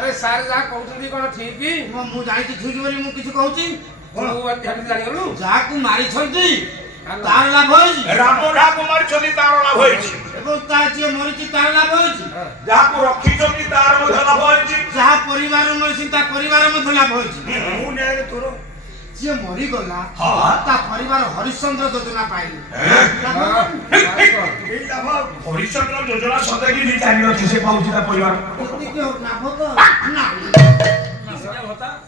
अरे सारे जा कहउछली कोन ठीक मु जाई ठीक बोली मु किछ कहउची तू हटी जानी गलु जाकू मारी छंती तार लाभ होई राम ढाकू मारी छंती तार लाभ होई एबो ता जे मरिची तार लाभ होई जाकू रखी छंती तार मध लाभ होई जहा परिवार मरिची ता परिवार मध लाभ होई मु ने तोर जे मरि गला हां ता परिवार हरिश्चंद्र योजना पाइले ए लाभ हरिश्चंद्र योजना सदा की चारि रथि से पाउची ता परिवार के लाभ तो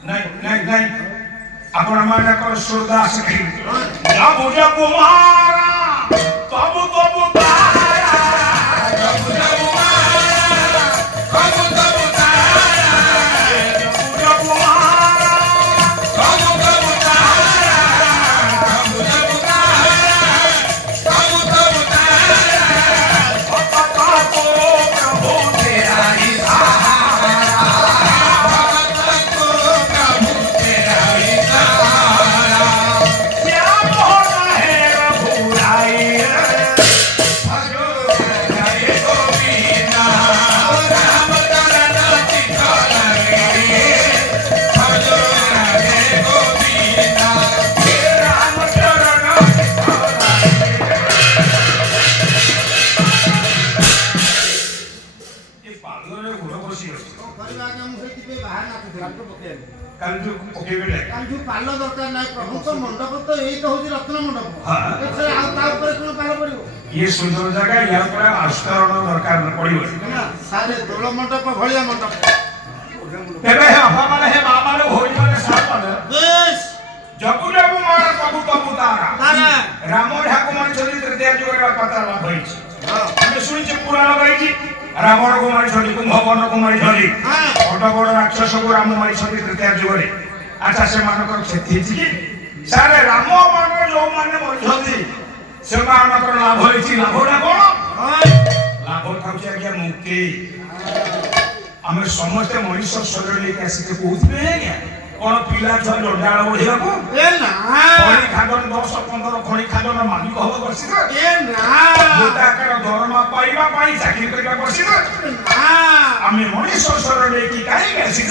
नहीं आपण माने कर श्रद्धा सखी या बुझा कुमारा तब तब तारा तब तब मारा तब तब तारा बुझा कुमारा तब तब तारा तब तब तारा तब तब तारा पता को प्रभु तेरा ही कांजू पालो दरकार नाही प्रभु तो मंडप तो एई तो होजी रत्न मंडप हां आ ता ऊपर कोन पालो पड़िबो ये सुंदर जगह या पर आस्करण दरकार पड़िबो सारे दोल मंडप भलिया मंडप तेबे हे अफा माने हे बा माने होई माने साथ माने बेस जबु जबु माने प्रभु तबु तारा तारा राम ठाकुर माने चरित्र दे जोरा पता ला होई हां हम सुनि जे पुराण गाइजी रावण को मारी छली कुंभकर्ण को मारी छली बड़ बड़ राक्षस को राम मारी छली तृतीय जुगरे अच्छा से मानकर क्षति कि सारे राम मान जो माने मारी छली से मानकर लाभ होई लाभ ना कोन लाभ थाउची आज्ञा मुक्ति हमें समस्त मनुष्य शरीर लेके आसी कहउथबे क्या कोन पिला छ डंडाळ ओढिला को ए ना खणी खादन 10 15 खणी खादन मालिक हो बसित ए ना मोटाकर दरमा पाइबा पाई चाकरी करबा बसित ना हमें मनुष्य शरीर लेके काई आसी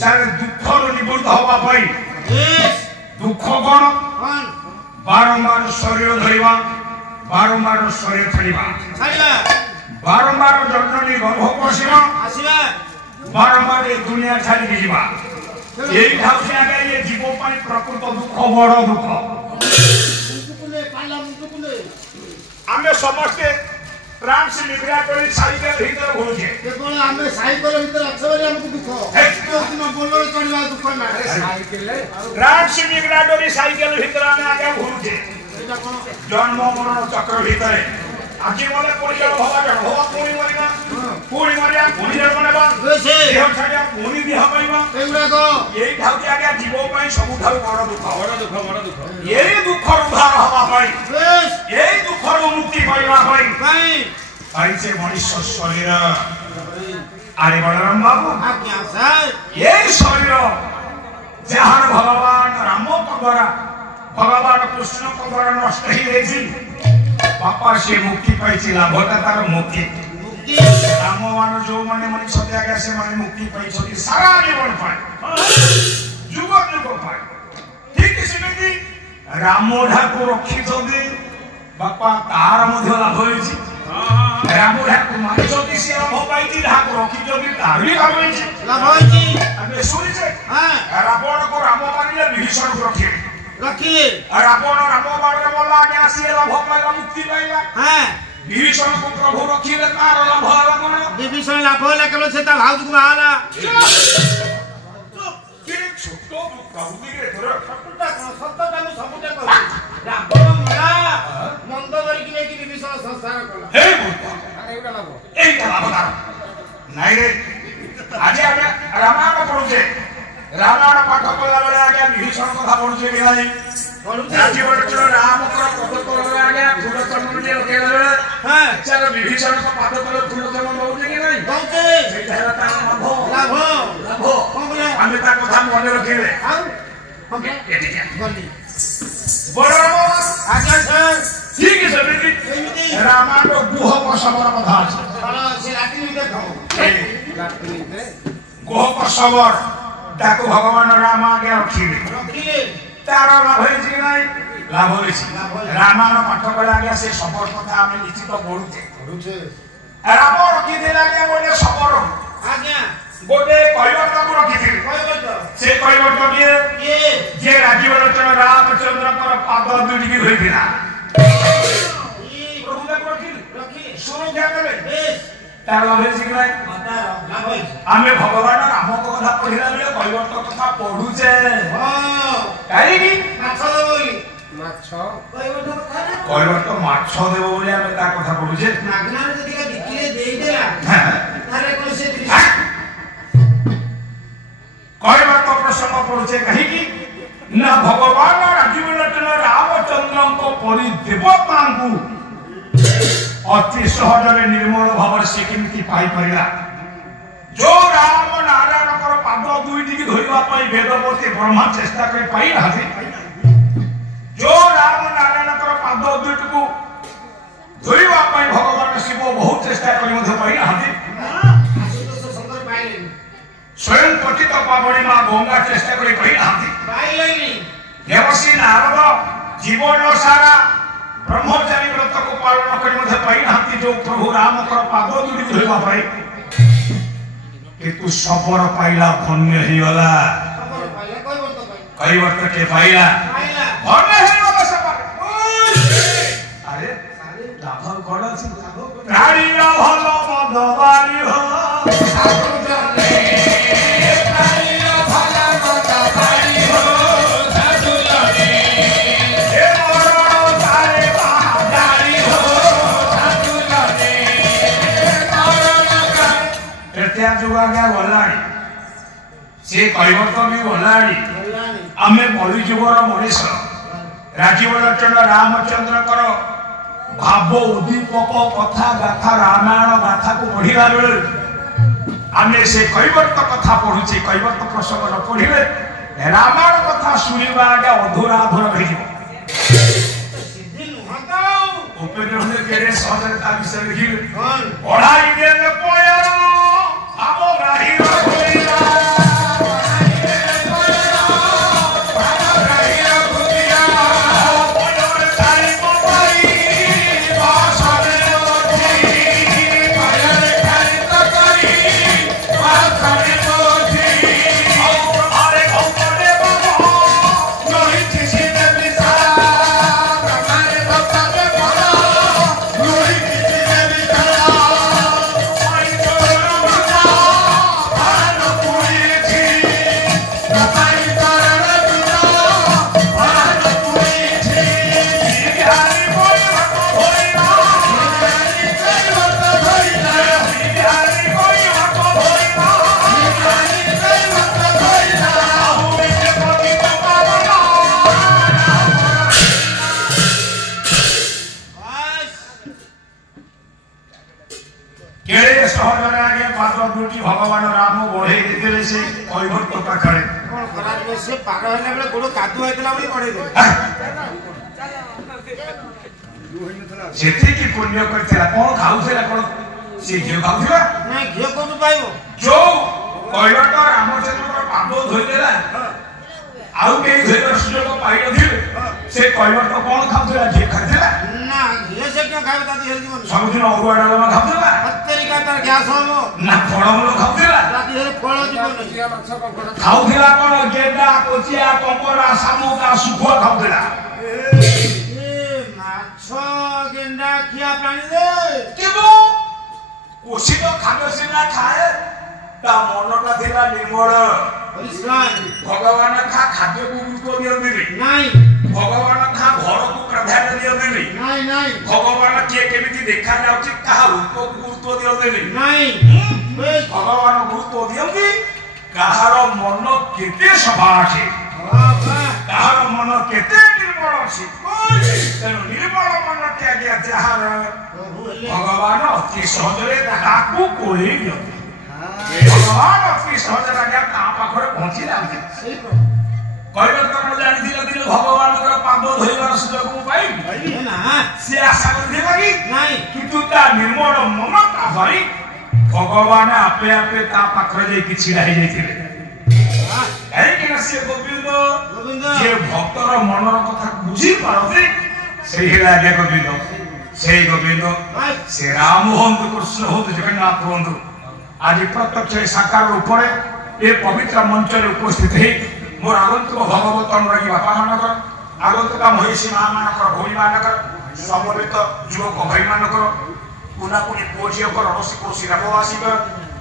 सारे दुख रो निवृत्त होबा पाई दुख कोन बारंबार शरीर धरिबा बारंबार शरीर छाड़िबा बारंबार जननी गर्भ पसिबा आसीबा बारंबार ये दुनिया छाड़ी के जीवा यही ठाव से आगे ये जीवों पर प्रकृत दुख बड़ दुख मुकुले पाला मुकुले हमें समझते राम से निग्रह कर साइकिल भीतर घुसे केवल हमें साइकिल भीतर अछबरी हमको दुख एक दिन बोलर चढ़वा दुख ना साइकिल राम से निग्रह कर साइकिल भीतर हमें आगे घुसे एटा कोन जन्म मरण चक्र भीतर आजी मोले परिचय भवा भवा पुणी मरिया पुणी जन्म नेबा बेसे देह छाडिया पुणी देह पाइबा एउरा को यही ठाव से आगे जीवों पर सबु ठाव बड़ दुख यही दुख उद्धार हवा पाई बेस यही दुख मुक्ति पाइबा पाई भाई से मनुष्य शरीर आरे बलराम बाबू आज्ञा सर यही शरीर जहां भगवान राम को द्वारा भगवान कृष्ण को द्वारा नष्ट ही रेजी बापा से मुक्ति पाई लाभ तार मुक्ति राम मान जो माने मनुष्य त्याग से माने मुक्ति पाई सारा जीवन पाए जुग जुग पाए ठीक सेमती राम ढाकू रखी बापा तार मध्य लाभ होइछि राम ढाकू मारी जदी से लाभ पाई ढाकू रखी जदी तार भी लाभ होइछि अबे सुनि जे हां रावण को राम मारिले विभीषण को रखिले रावण राम मारले बोला आगे आसी लाभ पाइला मुक्ति पाइला हां विभीषण को प्रभु रखिले तार लाभ होला कोन विभीषण लाभ होला केवल से ता भाउज को आला के छोटो प्रभु दिगे तोर सत्ता मु सबुटे कहू रावण मरा मंद करी कि नहीं विभीषण संसार कला हे एटा लाभ तार नाही रे आज आगे रामायण पढुछे रामायण पाठ कला बेले आगे विभीषण कथा पढुछे कि नाही राजीव चलो राम को पद कला आगे फूल चंदन ले केला बेले हां चलो विभीषण को पाद कला फूल चंदन बहुते कि नाही बहुते सेटा है तार लाभ लाभ कोन बोले हमें ता कथा मन रखिले आउ हम एटी क्या गली बलराम आज्ञा सर ठीक ସେମିତି ରାମାୟଣ ଗୁହ ପ୍ରସବର କଥା ଅଛି ସେ ରାତି ଭିତରେ ଖାଉ ଗୁହ ପ୍ରସବର ତାକୁ ଭଗବାନ ରାମ ଆଗେ ରଖିଲେ ତାର ଲାଭ ହେଇଛି କି ନାହିଁ ଲାଭ ହେଇଛି ରାମାୟଣ ପାଠ କଲେ ଆଜ୍ଞା ସେ ସବର କଥା ଆମେ ନିଶ୍ଚିତ ପଢୁଛେ ରାମ ରଖିଥିଲେ ଆଜ୍ଞା ଗୋଟେ ସବର ଆଜ୍ଞା ଗୋଟେ କୈବର୍ତ୍ତକୁ ରଖିଥିଲେ ସେ କୈବର୍ତ୍ତ କିଏ ଯେ ରାଜୀବ ଲୋଚନ ରାମଚନ୍ଦ୍ରଙ୍କର ପାଦ ଦୁଇଟିକି ଧୋଇଥିଲା ସୁରକ୍ଷା ଦେଲେ ତାର ଲାଭ ହେଇଛି କି ନାହିଁ ଆମେ ଭଗବାନ ରାମଙ୍କ କଥା ପଢିଲା ବେଳେ କୈବର୍ତ୍ତ କଥା ପଢୁଛେ କାହିଁକି କୈବର୍ତ୍ତ ମାଛ ଦେବ ବୋଲି ଆମେ ତା କଥା ପଢୁଛେ କୈବର୍ତ୍ତ ପ୍ରସଙ୍ଗ ପଢୁଛେ କାହିଁକି ନା ଭଗବାନ ରାଜୀବ ଲୋଚନ ରାମଚନ୍ଦ୍ରଙ୍କ ପରି ଦେବତାଙ୍କୁ ଅତି ସହଜରେ ନିର୍ମଳ ଭାବରେ ସେ କେମିତି ପାଇପାରିଲା ଯୋଉ ରାମ ନାରାୟଣଙ୍କର ପାଦ ଦୁଇଟିକି ଧୋଇବା ପାଇଁ ବେଦବତୀ ବ୍ରହ୍ମା ଚେଷ୍ଟା କରି ପାଇନାହାନ୍ତି ଯୋଉ ରାମ ନାରାୟଣଙ୍କର ପାଦ ଦୁଇଟିକୁ ଧୋଇବା ପାଇଁ ଭଗବାନ ଶିବ ବହୁତ ଚେଷ୍ଟା କରି ମଧ୍ୟ ପାଇନାହାନ୍ତି ସ୍ୱୟଂ ପତିତ ପାବନୀ ମା ଗଙ୍ଗା ଚେଷ୍ଟା କରି ପାଇନାହାନ୍ତି ଦେବଶ୍ରୀ ନାରଦ ଜୀବନ ସାରା ବ୍ରହ୍ମଚାରୀ ବ୍ରତକୁ ପାଳନ କରି ମଧ୍ୟ ପାଇନାହାନ୍ତି ଯୋଉ ପ୍ରଭୁ ରାମଙ୍କର ପାଦ ଦୁଇଟିକୁ ଧୋଇବା ପାଇଁ କିନ୍ତୁ ସବର ପାଇଲା ଧନ୍ୟ ହେଇଗଲା କୈବର୍ତ୍ତ କେ ପାଇଲା ଧନ୍ୟ ହେଇଗଲା ସବର ଆରେ ଲାଭ କଣ ଅଛି ପ୍ରାଣୀର ଭଲ ମନ୍ଦ ବାରି ହୋ ଗଲାଣି ସେ କୈବର୍ତ୍ତ ବି ଗଲାଣି ଆମେ କଳିଯୁଗର ମଣିଷ ରାଜୀବ ଲୋଚନ ରାମଚନ୍ଦ୍ରଙ୍କର ଭାବ ଉଦ୍ଦୀପକ କଥା ଗାଥା ରାମାୟଣ ଗାଥାକୁ ପଢିଲା ବେଳେ ଆମେ ସେ କୈବର୍ତ୍ତ କଥା ପଢୁଛେ କୈବର୍ତ୍ତ ପ୍ରସଙ୍ଗ ନ ପଢିଲେ ରାମାୟଣ କଥା ଶୁଣିବା ଆଜ୍ଞା ଅଧୁରା ଅଧୁରା ହେଇଯିବ ଉପେନ୍ଦ୍ର କେଡ଼େ ସହଜରେ ତା ବିଷୟରେ ଲେଖିଲେ ପଢାଇ ଦେଲେ ପୟର ଆମ ରାହିର ଭୋଇରା भगवान राम बढ़े देते से कୈବର୍ତ୍ତ पाखरे कोन करा से पार हेला बेले गोड़ कादु हेतला बली बढ़े दे सेठी की पुण्य करतेला कोन खाउसेला कोन से घियो खाउथिबा नहीं घियो कोन पाइबो जो कୈବର୍ତ୍ତ रामचंद्र पाद धोई देला आउ के धोइबर सुयोग पाइ नथिले से कୈବର୍ତ୍ତ कोन खाउथिला घियो खाथिला ना घियो से क्यों खाइबो दादी हेल जीवन सब दिन अरुआ डालमा खाउथिला तरीका तार ग्यास होबो ना फळमूल खाउथिला दादी हेल फळ जीवन खाउथिला कोन गेडा कोचिया कंकरा सामुका सुखुआ खाउथिला माछ गेंडा खिया प्राणी दे केबो कोसी तो खानो सिना खाए ता मनटा थिला निर्मल भगवान खा खाद्य को गुरुत्व दियंदिनी नहीं भगवान खा घर को प्राधान्य दियंदिनी नहीं नहीं भगवान के केमिति देखा जाउची कहा रूप को गुरुत्व दियंदिनी नहीं भगवान गुरुत्व दियंदी कहार मन केते सभा अछि कहार मन केते निर्मल अछि तेनु निर्मल मन त्यागी जहार भगवान अति सहजरे ताकू कोली दियंदी भगवान अति सहजरे आज्ञा ता पाखरे पहुंची जाउची कୈବର୍ତ୍ତ जानिथिला दिन भगवान पाद धोइबार सुयोग पाइबी ना से निर्बुद्धा निर्मल ममता भरी भगवान आपे आपे ता पाखरे जे कि छिड़ा हे जाइथिले कहीं से गोविंद जे भक्तर मनर कथा बुझी पारते से लागे गोविंद से गोविंद से राम हंतु कृष्ण हंतु जगन्नाथ हंतु आज प्रत्यक्ष साकार रूप ये पवित्र मंच उपस्थित है मोर आगंतुक भगवत अनुरागी बापा मानकर आगंतुक महिषी माँ मानकर भौणी मानकर समवेत युवक भाई मानकर पुनापुनी पुओ झीकर अड़ोशी पड़ोशी ग्रामवासी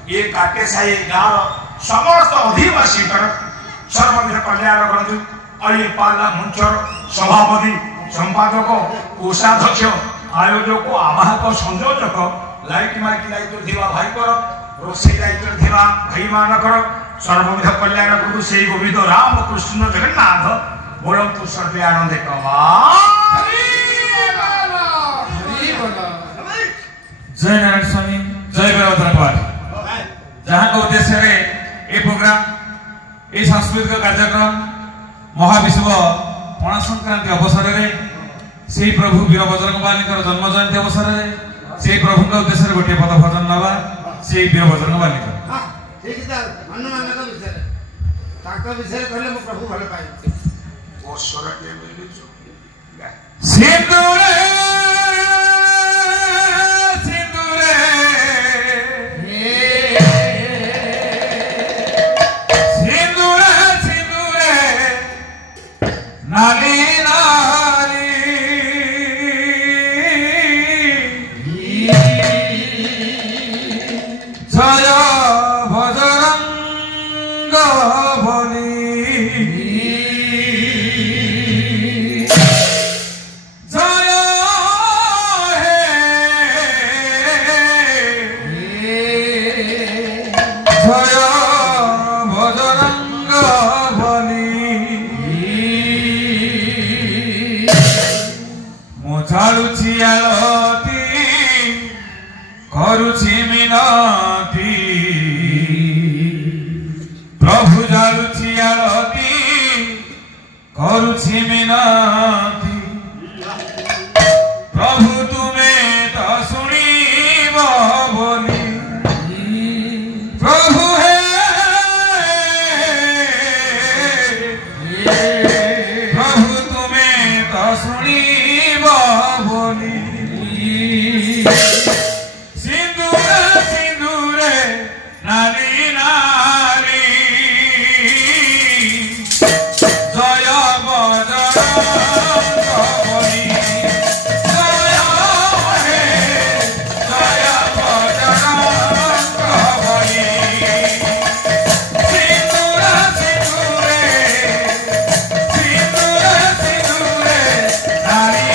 ये काटे साई गाँव समस्त अधिवासी सर्वविध कल्याण करते अली पाला मंचर सभापति संपादक कोषाध्यक्ष आयोजक आवाहक संयोजक लाइट मार्की दायित्व थिबा भाईकर रोषे दायित्व थिबा भाई मानकर सर्वविध कल्याण करतु से गोविंद राम कृष्ण जगन्नाथ बोलतु सर्वे आनंदे कमा जय नारायण स्वामी जय वीरभद्रपाठ जहाँ का उद्देश्य रे ए प्रोग्राम ए सांस्कृतिक कार्यक्रम महाविश्व पणा संक्रांति अवसर में से प्रभु वीरभद्रपाली जन्म जयंती अवसर में से प्रभु का उद्देश्य गोटे पद भजन नवा से वीरभद्रपाली हनुमान विषय कहले मो प्रभु भल पाए सिंदूरे नाली नाली जय बजरंग बली जय हे जय बजरंग बली चालुची आलती करुची मिनती प्रभु चालुची आलती करुची मिनती प्रभु तुम्हें तो सुनिब बोली प्रभु हे प्रभु तुम्हें तो सुनी बोली सिंदूर सिंदूरे नाली नाली जय बजरंग बली जय हे जय बजरंग बली सिंदूर सिंदूरे सिंदूर सिंदूरे नाली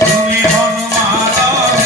তুমি হনুমান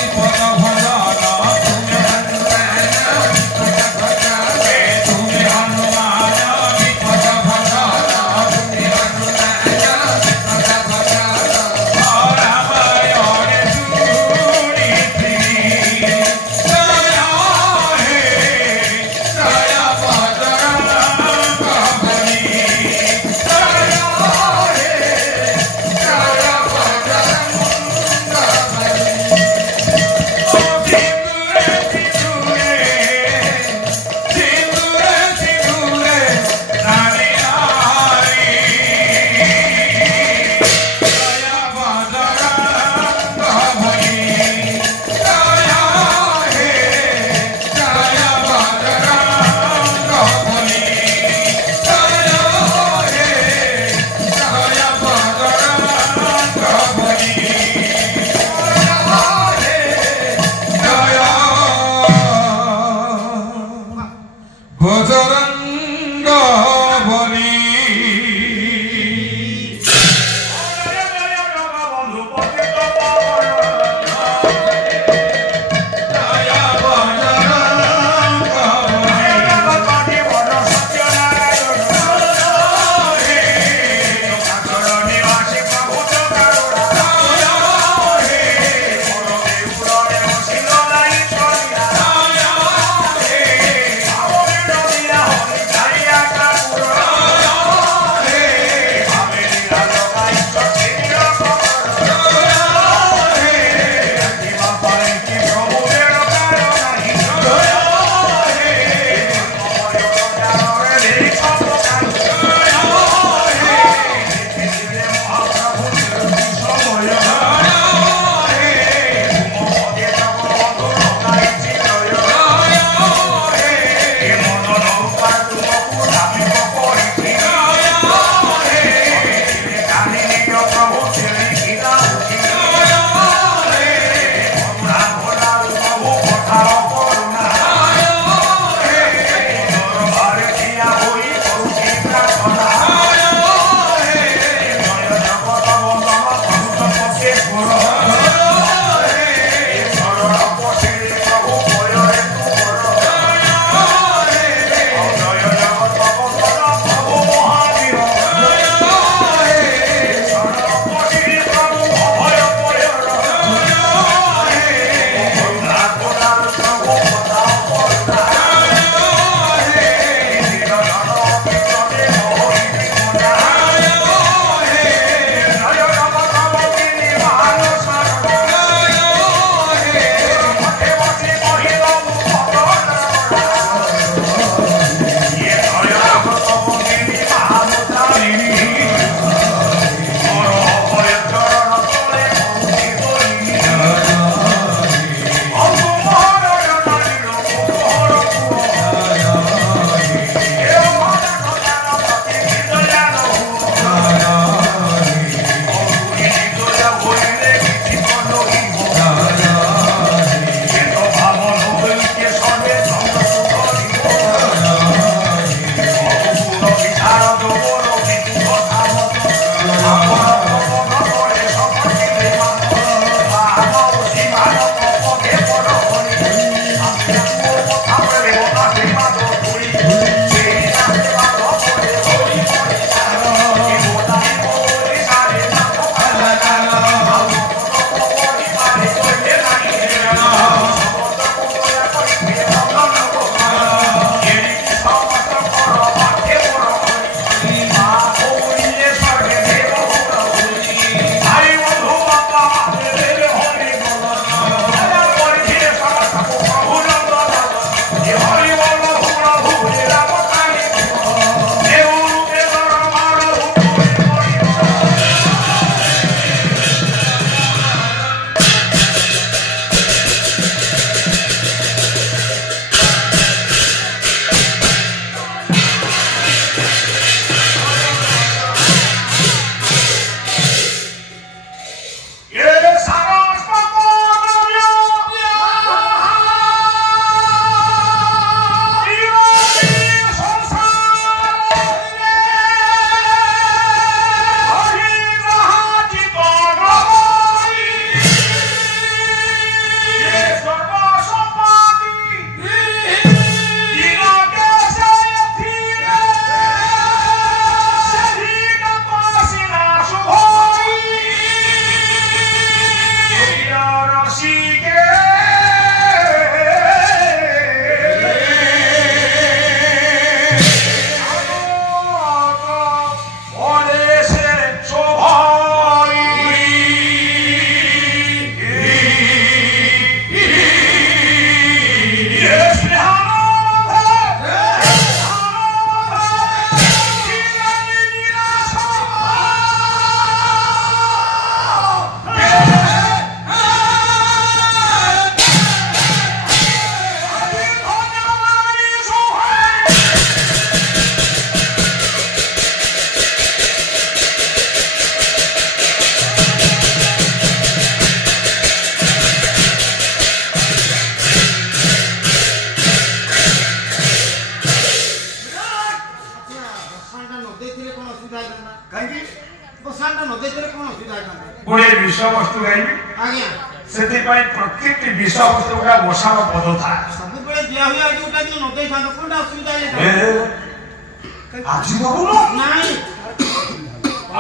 विषयवस्तु गाइबी आज्ञा ସେଥିପାଇଁ ପ୍ରତ୍ୟେକଟି ବିଷୟବସ୍ତୁ ଗୁଡ଼ା ବର୍ଷାର ପଦ ଥାଏ ସବୁବେଳେ ଦିଆ ହୁଏ ଆଜି ଗୋଟା ଦିନ ନଦେଇ ଥାନ୍ତ କୋଉଟା ଅସୁବିଧା ଏ ହେଇଯାଇଥାନ୍ତା ଆଜି ଦବୁନ ନାଇଁ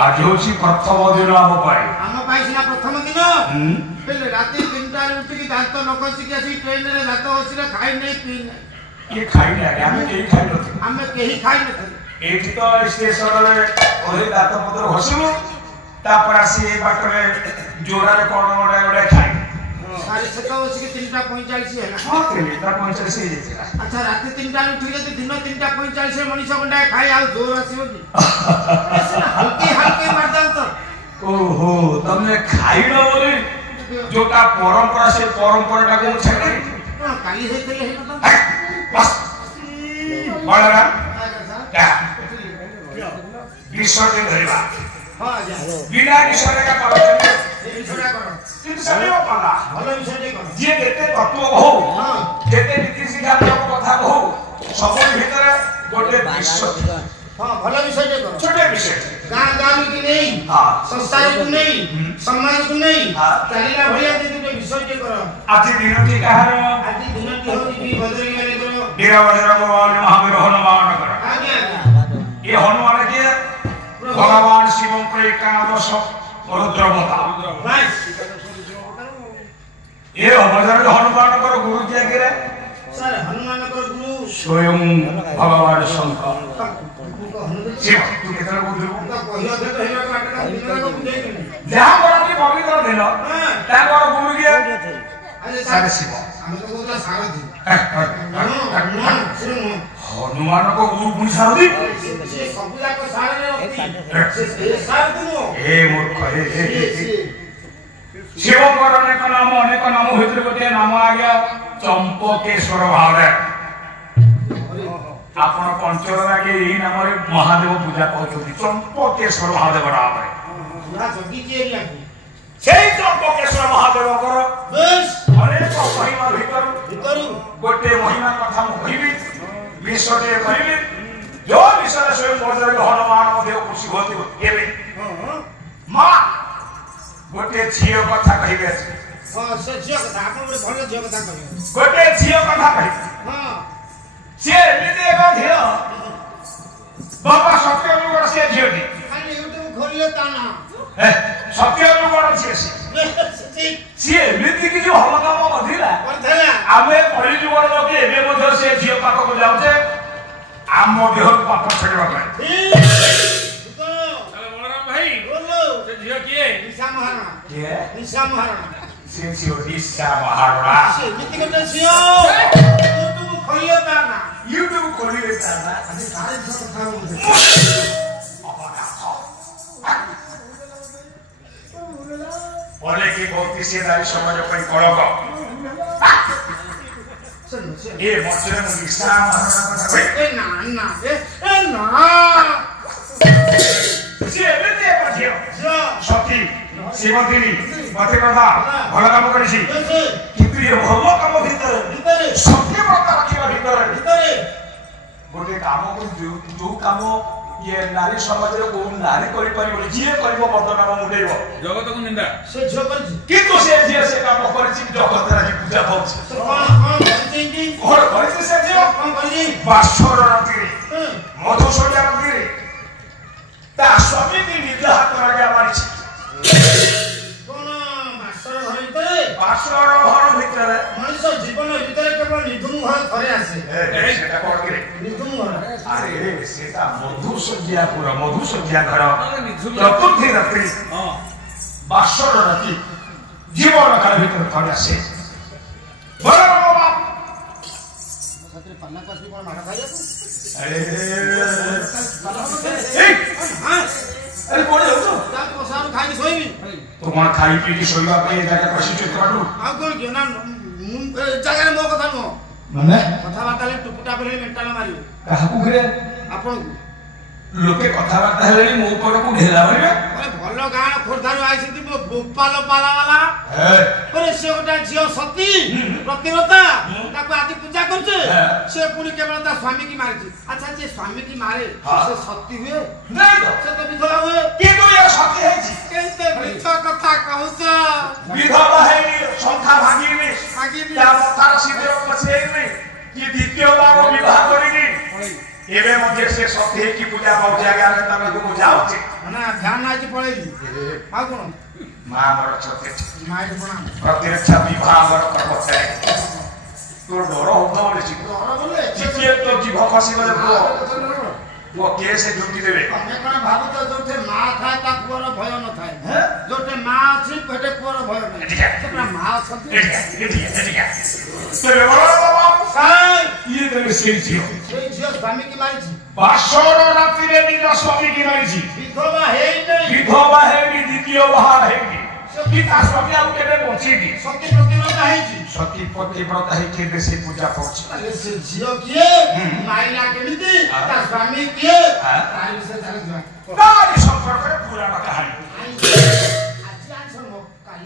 ଆଜି ହେଉଛି ପ୍ରଥମ ଦିନ ଆମ ପାଇଁ ଆମ ପାଇଁ ସିନା ପ୍ରଥମ ଦିନ ହେଲେ ରାତି 3ଟାରେ ଉଠିକି ଦାନ୍ତ ନ ଘଷିକି ଆସି ଟ୍ରେନରେ ଦାନ୍ତ ଘଷିଲେ ଖାଇ ନେଇ ପିଇ ନେଇ କିଏ ଖାଇଲେ ଆମେ କେହି ଖାଇନଥିଲୁ ଆମେ କେହି ଖାଇ ନଥିଲୁ ଏଇଠି ତ ଷ୍ଟେସନରେ ଓହ୍ଲେଇ ଦାନ୍ତ ପତ୍ର ଘଷିଲୁ ତାପରେ ଆସି ଏ ବାଟରେ ଯୋଡ଼ାରେ କ'ଣ ଗୋଟେ ଖାଇଲୁ ସାରି ସେତ ବସିକି 3:45 ହେଲା ହଁ 3:45 ହେଇଯାଇଥିଲା ଆଚ୍ଛା ରାତି 3ଟାରେ ଉଠିକି ଯଦି ଦିନ 3:45 ମଣିଷ ଗଣ୍ଡାଏ ଖାଇ ଆଉ ଜୋର ଆସିବ କି ହଲକି ହଲକି ମାରଦାନ୍ତ ଓହୋ ତମେ ଖାଇଲ ବୋଲି ଯୋଉଟା ପରମ୍ପରା ସେ ପରମ୍ପରାଟାକୁ ମୁଁ ଛାଡ଼ି କ'ଣ କାଲି ହେଇଥିଲେ ହେଇନଥାନ୍ତା ବଳରାମ ବିଷୟଟି ଧରିବା ହଁ ଆଜ୍ଞା ବିନା ବିଷୟରେ ପାରୁଛନ୍ତି ଏ ବିଷୟଟା କର କିନ୍ତୁ ସେମିତି ପାଲା ଭଲ ବିଷୟଟେ କର ଯିଏ ଯେତେ ତତ୍ତ୍ୱ କହୁ ହଁ ଯେତେ ନୀତି ଶିକ୍ଷାତ୍ମକ କଥା କହୁ ସବୁ ଭିତରେ ଗୋଟେ ବିଷୟ ହଁ ଭଲ ବିଷୟଟେ କର ଛୋଟ ବିଷୟ ଗାଁ ଗାଁକୁ ନେଇ ହଁ ସଂସ୍ଥାକୁ ନେଇ ସମାଜକୁ ନେଇ ହଁ। ଚାଲିଲା ଭଳିଆ ଯଦି ଗୋଟେ ବିଷୟଟେ କର ଆଜି ଦିନଟି କାହାର ଆଜି ଦିନଟି ହେଉଛି ଭଦ୍ରକୀ ମାଲିକର ବୀରଭଦ୍ର ମହାବୀର ହନୁମାନଙ୍କର ଆଜ୍ଞା ଏ ହନୁମାନ କିଏ ଭଗବାନ ଶିବଙ୍କର ଏକାଦଶ ରୁଦ୍ରବତା ବାସ୍ ଏ ଅବତାରରେ ହନୁମାନଙ୍କର ଗୁରୁ କିଏ କିରେ ସାର୍ ହନୁମାନଙ୍କର ଗୁରୁ ସ୍ୱୟଂ ଭଗବାନ ଶଙ୍କର ହନୁମାନ ଶିବ ତୁ କେତେବେଳେ ବୁଝିବୁ କହି ଅଧ୍ୟକ୍ଷ ହେବାକୁ ବାଟଟା ଦିନଯାକ ବୁଝେଇଛନ୍ତି ଯାହା କରନ୍ତି ପବିତ୍ର ଦିନ ତାଙ୍କର ଗୁରୁ କିଏ ଆରେ ସାରେ ଶିବ ଆମେ ତ କହୁଥିଲା ସାରଥି ହନୁମାନଙ୍କ ଗୁରୁ ପୁଣି ସାରଥି ସେ ସବୁ ଯାକ ସାରରେ ଅତି ସେ ସାରଥି ନୁହଁ ଏ ମୂର୍ଖ ଶିବଙ୍କର ଅନେକ ନାମ ଭିତରେ ଗୋଟିଏ ନାମ ଆଜ୍ଞା ଚମ୍ପକେଶ୍ୱର ଭାବରେ ଆପଣ ପଞ୍ଚର ଆଗେ ଏଇ ନାମରେ ମହାଦେବ ପୂଜା କରୁଛନ୍ତି ଚମ୍ପକେଶ୍ୱର ମହାଦେବ ନାମରେ ଜଗିଛି ଏରିଆକୁ ସେଇ ଚମ୍ପକେଶ୍ୱର ମହାଦେବଙ୍କର ବେଶ ଅନେକ ମହିମା ଭିତରୁ ଗୋଟେ ମହିମା କଥା ମୁଁ କହିବି ବିଷୟଟିଏ କହିବି ଯୋଉ ବିଷୟରେ ସ୍ୱୟଂ ବଜରଙ୍ଗ ହନୁମାନ ମଧ୍ୟ ଖୁସି ହୁଅନ୍ତି ଏବେ ମା ଗୋଟେ ଝିଅ କଥା କହିବେ ହଁ ସେ ଝିଅ କଥା ଆପଣ ଗୋଟେ ଭଲ ଝିଅ କଥା କହିବେ ଗୋଟେ ଝିଅ କଥା କହିବେ ହଁ ସିଏ ଏମିତି ଏକ ଝିଅ ବାବା ସତ୍ୟଯୁଗର ସେ ଝିଅଟି ଖାଲି ୟୁଟ୍ୟୁବ ଖୋଲିଲେ ତା ନା ସତ୍ୟଯୁଗର ଝିଅ ସିଏ ଏମିତି କିଛି ଭଲ କାମ କରିଥିଲା ଆମେ କଳିଯୁଗର ଲୋକ ଏବେ ମଧ୍ୟ ସେ ଝିଅ ପାଖକୁ ଯାଉଛେ ଆମ ଦେହରୁ ପାପ ଛାଡ଼ିବା ପାଇଁ ବଳରାମ ଭାଇ ସେ ଝିଅ କିଏ ନିଶା ମହାରଣା କିଏ ନିଶା ମହାରଣା ସେ ଝିଅ ନିଶା ମହାରଣା ସେ ଏମିତି ଗୋଟେ ଝିଅ ୟୁଟ୍ୟୁବ ଖୋଲିଲେ ତା ନା ୟୁଟ୍ୟୁବ ଖୋଲିଲେ ତା ନା ଆଜି ସାରେ ଝିଅ କଥା ହଉଛି ଅନେକ ଭକ୍ତି ସେ ନାରୀ ସମାଜ ପାଇଁ କଳକ ଏ ମଝିରେ ମୁଁ ନିଶା ମହାରଣା କଥା କହି ଏ ନା ନା ଏ ନା ସିଏ ଏମିତି ଏକ ଝିଅ ଝିଅ ସତୀ ଶିବଦିନୀ ମତେ କଥା ଭଲ କାମ କରିଛି ବେଶ କିନ୍ତୁ ଏ ଭଲ କାମ ଭିତରେ ଭିତରେ ସତ୍ୟବ୍ରତ ରଖିବା ଭିତରେ ଭିତରେ ଗୋଟେ କାମକୁ ଯୋଉ କାମ ଇଏ ନାରୀ ସମାଜରେ କୋଉ ନାରୀ କରିପାରିବନି ଯିଏ କରିବ ବର୍ତ୍ତମାନ ମୁଣ୍ଡେଇବ ଜଗତକୁ ନିନ୍ଦା ସେ ଝିଅ କରିଛି କିନ୍ତୁ ସେ ଝିଅ ସେ କାମ କରିଛି ଜଗତରେ ଆଜି ପୂଜା ପାଉଛି ସେ କଣ କରିଛି କଣ କରିଛି ସେ ଝିଅ କଣ କରିଛି ବାସର ରାତିରେ ମଧୁସୂର୍ଯ୍ୟ ରାତିରେ ତା ସ୍ୱାମୀକି ନିଜ ହାତ ଆଜ୍ଞା ମାରିଛି କଣ ବାସର ଘର ଭିତରେ ବାସର ଘର ଭିତରେ ମଣିଷ ଜୀବନ ଭିତରେ କେବଳ ନିଧୁମ ଘର ଥରେ ଆସେ ସେଟା କଣ କିରେ ନିଧୁମ ଘର ଆରେ ସେଟା ମଧୁସୂର୍ଯ୍ୟା ଘର ଚତୁର୍ଥୀ ରାତ୍ରି ବାସର ରାତି ଜୀବନ କାଳ ଭିତରେ ଥରେ ଆସେ ଖାଇକି ଶୋଇବି ତୁ କଣ ଖାଇ ପିଇକି ଶୋଇବା ପାଇଁ ଏ ଜାଗା ବସିଛୁ ବାଟୁ ଆଉ କଣ କି ନା ଜାଗାରେ ମୋ କଥା ନୁହଁ ମାନେ କଥାବାର୍ତ୍ତା ହେଲେ ଟୁକୁଟା ପଡ଼ିଲେ ମେଣ୍ଟାଲ ମାରିବ କାହାକୁ ଘିରେ ଆପଣଙ୍କୁ লোকে কথাবার্তা ହେଲେଣି ମୋ ଉପରକୁ ଢେଲା ମାରିବେ ଭଲ ଗାଁ ଖୋର୍ଦ୍ଧାରୁ ଆଇଛନ୍ତି ମୋ ଗୋପାଳ ପାଲାବାଲା ସେ ଗୋଟେ ଝିଅ ସତୀ ପ୍ରତିବ୍ରତା ତାକୁ ଆଜି ପୂଜା କରୁଛେ ସେ ପୁଣି କେବଳ ତା ସ୍ୱାମୀ କି ମାରିଛି ଆଚ୍ଛା ଯେ ସ୍ୱାମୀ କି ମାରେ ସେ ସତୀ ହୁଏ ସେ ତ ବିଧବା ହୁଏ କିନ୍ତୁ ଏ ସତୀ ହେଇଛି କେତେ ମିଛ କଥା କହୁଛ ବିଧବା ହେଇନି ସଂଖ୍ୟା ଭାଙ୍ଗିନି ତା ମଥାର ସିନ୍ଦୁର ପଛେଇନି କି ଦ୍ୱିତୀୟବାର ବିବାହ କରିନି ଏବେ ମଧ୍ୟ ସେ ସତୀ ହେଇକି ପୂଜା ପାଉଛି ଆଜ୍ଞା ତମକୁ ମୁଁ ଯାଉଛି ନା ଧ୍ୟାନ ଆଜି ପଳେଇବି ଆଉ କଣ ମା ଆମର ସତୀ ମାଇକି ପ୍ରଣାମ ପ୍ରତିରକ୍ଷା ବିଭାଗର କର୍ମଚାରୀ ତୋ ଡର ହଉଥିବ ବୋଲି ଟିକେ ତ ଜୀବ ଖସିଗଲେ ପୁଅ କେସ୍ ଜୁଟି ଦେବେ ତମେ କଣ ଭାବୁଛ ଯୋଉଠି ମା ଥାଏ ତା ପୁଅର ଭୟ ନଥାଏ ଯୋଉଠି ମା ଅଛି ସେଠି ପୁଅର ଭୟ ନାହିଁ ମା ଅଛନ୍ତି ସେଇ ଝିଅ ସ୍ୱାମୀ କି ମାରିଛି ବାସର ରାତିରେ ନିଜ ସ୍ୱାମୀ କି ମାରିଛି ବିଧବା ହେଇନି ଦ୍ୱିତୀୟ ବାହା ହେଇନି କି ତା ସ୍ୱାମୀ ଆଉ କେବେ ବଞ୍ଚିନି ସତୀ ପ୍ରତିବ୍ରତା ହେଇଛି ସତୀ ପ୍ରତିବ୍ରତା ହେଇକି ଏବେ ସେ ପୂଜା ପାଉଛି ସେ ଝିଅ କିଏ ମାଇଲା କେମିତି ତା ସ୍ୱାମୀ କିଏ ତାର ବିଷୟରେ ଜାଣିବା ତାରି ସମ୍ପର୍କରେ ପୁରାଣ କାହାଣୀ ଆଜି ଆଇଁଷ ନ କାଲି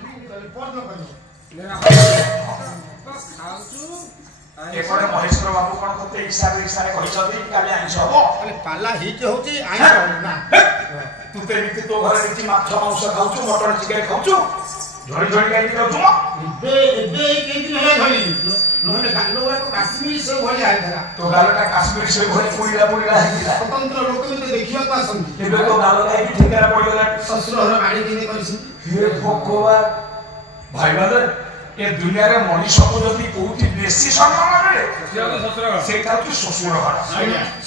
ପରଦିନ କରିବ ଏପଟେ ମହେଶ୍ୱର ବାବୁ କଣ ତତେ ଇସାରେ କହିଛନ୍ତି କାଲି ଆଇଁଷ ହବ ପାଲା ହେଇକି ହଉଛି ଆଇଁଷ ନା ତୁ ତ ଏମିତି ତୋ ଘରେ କିଛି ମାଛ ମାଂସ ଖାଉଛୁ ମଟନ ଚିକେନ ଖାଉଛୁ ଝଡି କାହିଁକି ଖାଉଛୁ ଏବେ କେଇଦିନ ହେଲା ଧରିଲି ନହେଲେ ଗାଲ ଗୁଡାକ କାଶ୍ମୀର ସେଉ ଭଳିଆ ହେଇଥିଲା ତୋ ଗାଲଟା କାଶ୍ମୀର ସେଉ ଭଳି ପୁଡ଼ିଲା ହେଇଥିଲା ସ୍ୱତନ୍ତ୍ର ଲୋକ ଦେଖିବାକୁ ଆସନ୍ତି ଏବେ ତୋ ଗାଲ ଖାଇକି ଠିକାରେ ପଡିଗଲାଣି ଶ୍ୱଶୁର ଘର ବାଡି କେମିତି କରିଛନ୍ତି ହେ ଭଗବାନ ଭାଇମାନେ ଏ ଦୁନିଆରେ ମଣିଷକୁ ଯଦି କୋଉଠି ବେଶୀ ସମ୍ମାନ ମିଳେ ସେଇଟା ହଉଛି ଶ୍ୱଶୁର ଘର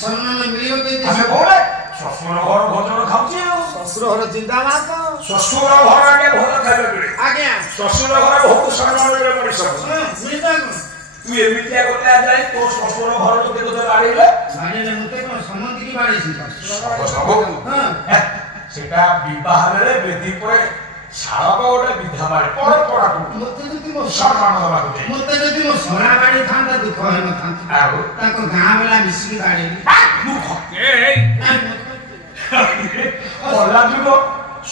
ସମ୍ମାନ ମିଳିବ ଆମେ କହୁନେ ଶ୍ୱଶୁର ଘର ଭୋଜନ ଖାଉଛି ଆଉ ଶ୍ୱଶୁର ଘର ଜିନ୍ଦାବାଦ ଶ୍ୱଶୁର ଘର ଆଗେ ଭଲ ଖାଇବା ମିଳେ ଆଜ୍ଞା ଶ୍ୱଶୁର ଘର ବହୁତ ସମ୍ମାନ ମିଳେ ମଣିଷକୁ ମିଳିବା କଣ ତୁ ଏମିତିଆ ଗୋଟେ ଯାଇ ତୋ ଶ୍ୱଶୁର ଘର ଲୋକେ ତୋତେ ବାଡେଇଲେ ମତେ କଣ ସମସ୍ତ କି ବାଡେଇଛି ସେଟା ବିବାହ ବେଳେ ବେଦୀ ପରେ ଶାଳକ ଗୋଟେ ବିଧା ମାରେ ପରମ୍ପରାକୁ ମତେ ଯଦି ମୋ ସମ୍ମାନ ଦେବାକୁ ଯାଇ ମତେ ଯଦି ମୋ ସରା ବାଡି ଥାନ୍ତା ଦୁଃଖ ହେଇନଥାନ୍ତା ଆଉ ତାଙ୍କ ଗାଁ ବେଳା ମିଶିକି ବାଡେଇଲି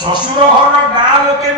ଶ୍ୱଶୁର ଘର ଗାଁ ଲୋକେ